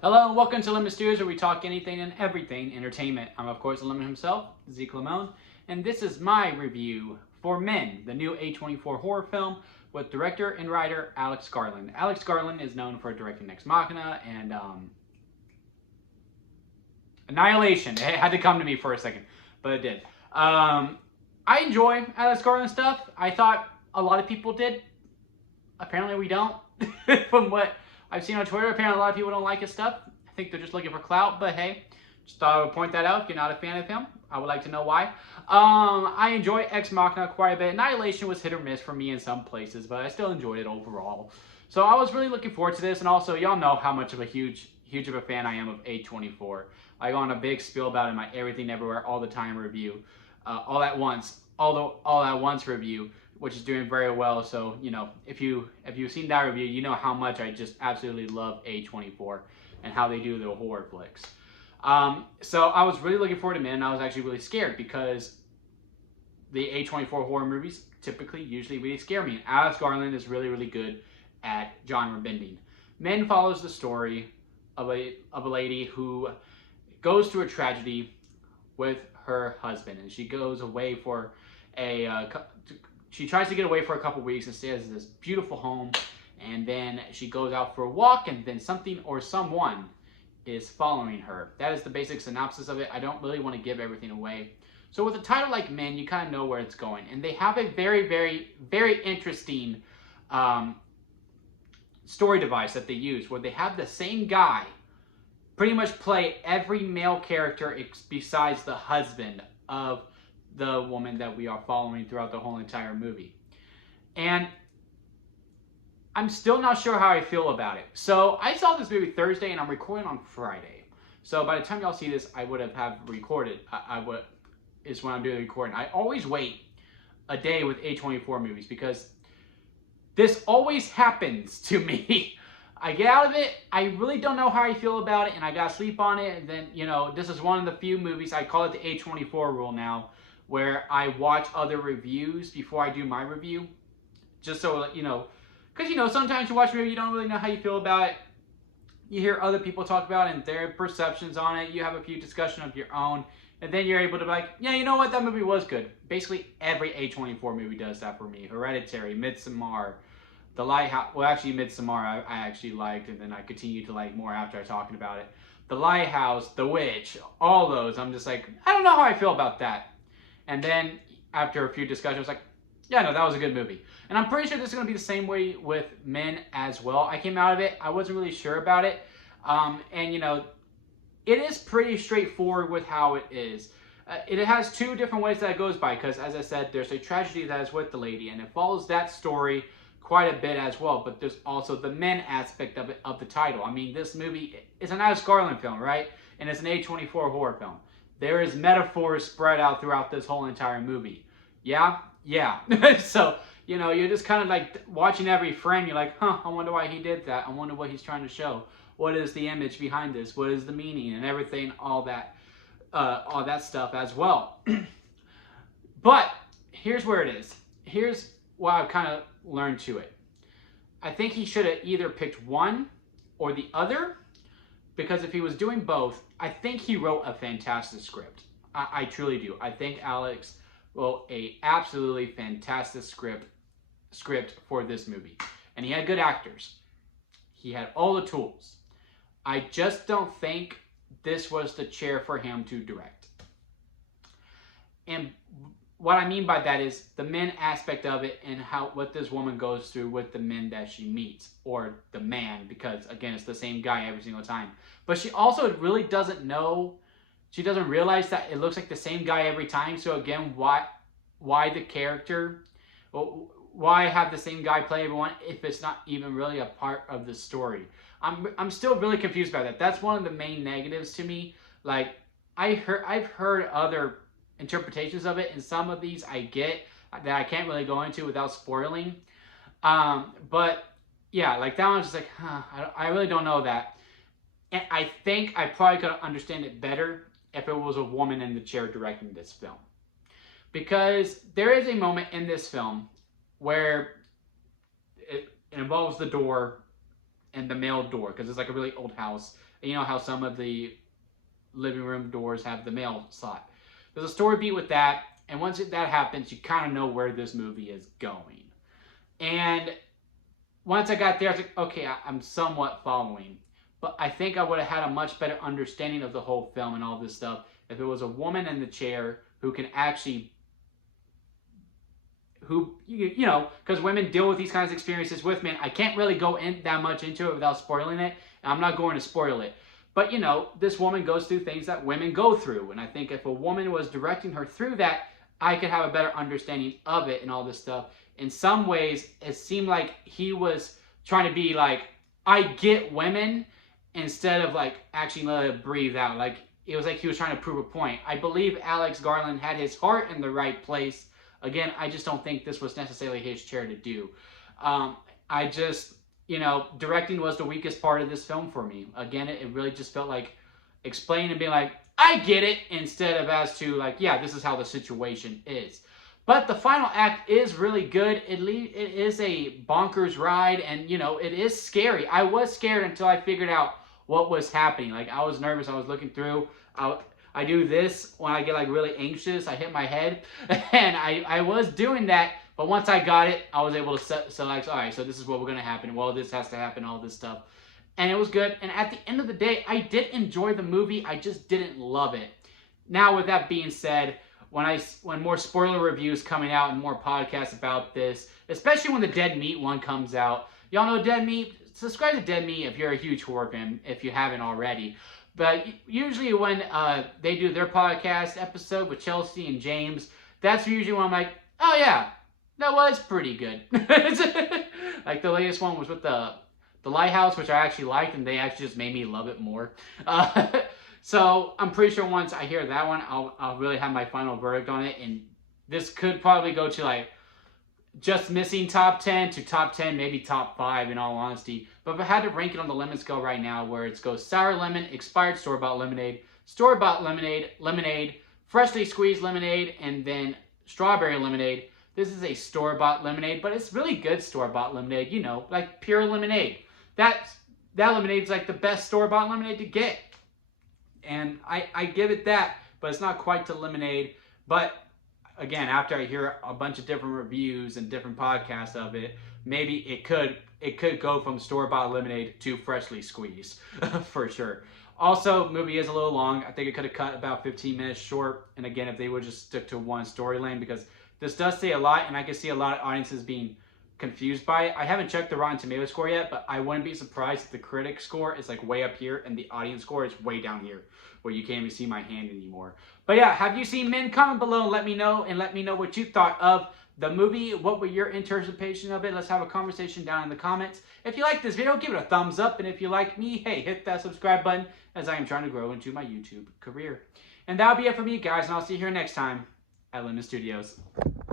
Hello and welcome to Lemon Steers, where we talk anything and everything entertainment. I'm of course the Lemon himself, Zeke Lemon, and this is my review for Men, the new A24 horror film with director and writer Alex Garland. Alex Garland is known for directing Ex Machina and Annihilation. It had to come to me for a second, but it did. I enjoy Alex Garland stuff. I thought a lot of people did. Apparently we don't. From what I've seen on Twitter, apparently a lot of people don't like his stuff. I think they're just looking for clout, but hey, just thought I would point that out. If you're not a fan of him, I would like to know why. I enjoy Ex Machina quite a bit. Annihilation was hit or miss for me in some places, but I still enjoyed it overall. So I was really looking forward to this, and also y'all know how much of a huge of a fan I am of A24. I go on a big spiel about it in my Everything Everywhere All the Time review, all at once review, which is doing very well. So you know, if you've seen that review, you know how much I just absolutely love A24 and how they do their horror flicks. So I was really looking forward to Men, and I was actually really scared because the A24 horror movies usually really scare me. And Alex Garland is really good at genre bending. Men follows the story of a lady who goes through a tragedy with her husband, and she goes away for she tries to get away for a couple weeks and stays in this beautiful home, and then she goes out for a walk, and then something or someone is following her. That is the basic synopsis of it. I don't really want to give everything away. So with a title like Men, you kind of know where it's going, and they have a very interesting story device that they use, where they have the same guy pretty much play every male character besides the husband of the woman that we are following throughout the whole entire movie. And I'm still not sure how I feel about it. So I saw this movie Thursday, and I'm recording on Friday. So by the time y'all see this, I would have recorded. Is when I'm doing the recording. I always wait a day with A24 movies because this always happens to me. I get out of it, I really don't know how I feel about it, and I gotta sleep on it, and then, you know, this is one of the few movies, I call it the A24 rule now, where I watch other reviews before I do my review, just so, you know, because, you know, sometimes you watch a movie, you don't really know how you feel about it, you hear other people talk about it, and their perceptions on it, you have a few discussions of your own, and then you're able to be like, yeah, you know what, that movie was good. Basically, every A24 movie does that for me. Hereditary, Midsommar, The Lighthouse, well, actually, Midsommar I actually liked, and then I continued to like more after I talking about it. The Lighthouse, The Witch, all those, I'm just like, I don't know how I feel about that. And then after a few discussions, I was like, yeah, no, that was a good movie. And I'm pretty sure this is going to be the same way with Men as well. I came out of it, I wasn't really sure about it. And, you know, it is pretty straightforward with how it is. It has two different ways that it goes by, because as I said, there's a tragedy that is with the lady, and it follows that story quite a bit as well, but there's also the men aspect of it, of the title. I mean, this movie is an Alex Garland film, right? And it's an A24 horror film. There is metaphors spread out throughout this whole entire movie. Yeah? Yeah. So, you know, you're just kind of like watching every frame. You're like, huh, I wonder why he did that. I wonder what he's trying to show. What is the image behind this? What is the meaning and everything, all that stuff as well. But here's where it is. Here's what I've kind of learned to it. I think he should have either picked one or the other, because if he was doing both, I think he wrote a fantastic script. I truly do. I think Alex wrote a absolutely fantastic script for this movie. And he had good actors. He had all the tools. I just don't think this was the chair for him to direct. And what I mean by that is the men aspect of it, and what this woman goes through with the men that she meets, or the man, because again, it's the same guy every single time. But she also really doesn't know, she doesn't realize that it looks like the same guy every time. So again, why the character, why have the same guy play everyone if it's not even really a part of the story? I'm still really confused by that. That's one of the main negatives to me. Like, I've heard other interpretations of it, and some of these I get that I can't really go into without spoiling. But yeah, like that one's just like, I really don't know that. And I think I probably could understand it better if it was a woman in the chair directing this film. Because there is a moment in this film where it involves the door, and the male door, because it's like a really old house. And you know how some of the living room doors have the mail slot. There's a story beat with that, and once that happens, you kind of know where this movie is going. And once I got there, I was like, okay, I'm somewhat following. But I think I would have had a much better understanding of the whole film and all this stuff if it was a woman in the chair who can actually, who, you know, because women deal with these kinds of experiences with men. I can't really go in that much into it without spoiling it. And I'm not going to spoil it. But, you know, this woman goes through things that women go through. And I think if a woman was directing her through that, I could have a better understanding of it and all this stuff. In some ways, it seemed like he was trying to be like, I get women, instead of like actually let it breathe out. Like, it was like he was trying to prove a point. I believe Alex Garland had his heart in the right place. Again, I just don't think this was necessarily his chair to do. I just, you know, directing was the weakest part of this film for me. Again, it really just felt like explaining and being like, I get it, instead of as to like, yeah, this is how the situation is. But the final act is really good. It is a bonkers ride, and, you know, it is scary. I was scared until I figured out what was happening. Like, I was nervous. I was looking through. I do this when I get like really anxious. I hit my head, and I was doing that. But once I got it, I was able to select, all right, so this is what we're going to happen. Well, this has to happen, all this stuff. And it was good. And at the end of the day, I did enjoy the movie. I just didn't love it. Now, with that being said, when more spoiler reviews coming out and more podcasts about this, especially when the Dead Meat one comes out. Y'all know Dead Meat? Subscribe to Dead Meat if you're a huge horror fan, if you haven't already. But usually when they do their podcast episode with Chelsea and James, that's usually when I'm like, oh yeah, that was pretty good. Like the latest one was with the Lighthouse, which I actually liked, and they actually just made me love it more. So I'm pretty sure once I hear that one, I'll really have my final verdict on it. And this could probably go to like just missing top 10 to top 10, maybe top 5 in all honesty. But if I had to rank it on the lemon scale right now, where it goes sour lemon, expired store-bought lemonade, lemonade, freshly squeezed lemonade, and then strawberry lemonade. This is a store-bought lemonade, but it's really good store-bought lemonade, you know, like pure lemonade. That lemonade is like the best store-bought lemonade to get. And I give it that, but it's not quite to lemonade. But again, after I hear a bunch of different reviews and different podcasts of it, maybe it could go from store-bought lemonade to freshly squeezed for sure. Also, movie is a little long. I think it could have cut about 15 minutes short. And again, if they would just stick to one storyline, because this does say a lot, and I can see a lot of audiences being confused by it. I haven't checked the Rotten Tomatoes score yet, but I wouldn't be surprised if the critic score is like way up here and the audience score is way down here, where you can't even see my hand anymore. But yeah, have you seen Men? Comment below and let me know, what you thought of the movie. What were your anticipation of it? Let's have a conversation down in the comments. If you like this video, give it a thumbs up, and if you like me, hey, hit that subscribe button, as I am trying to grow into my YouTube career. And that'll be it for me, guys, and I'll see you here next time at Lemon Studios.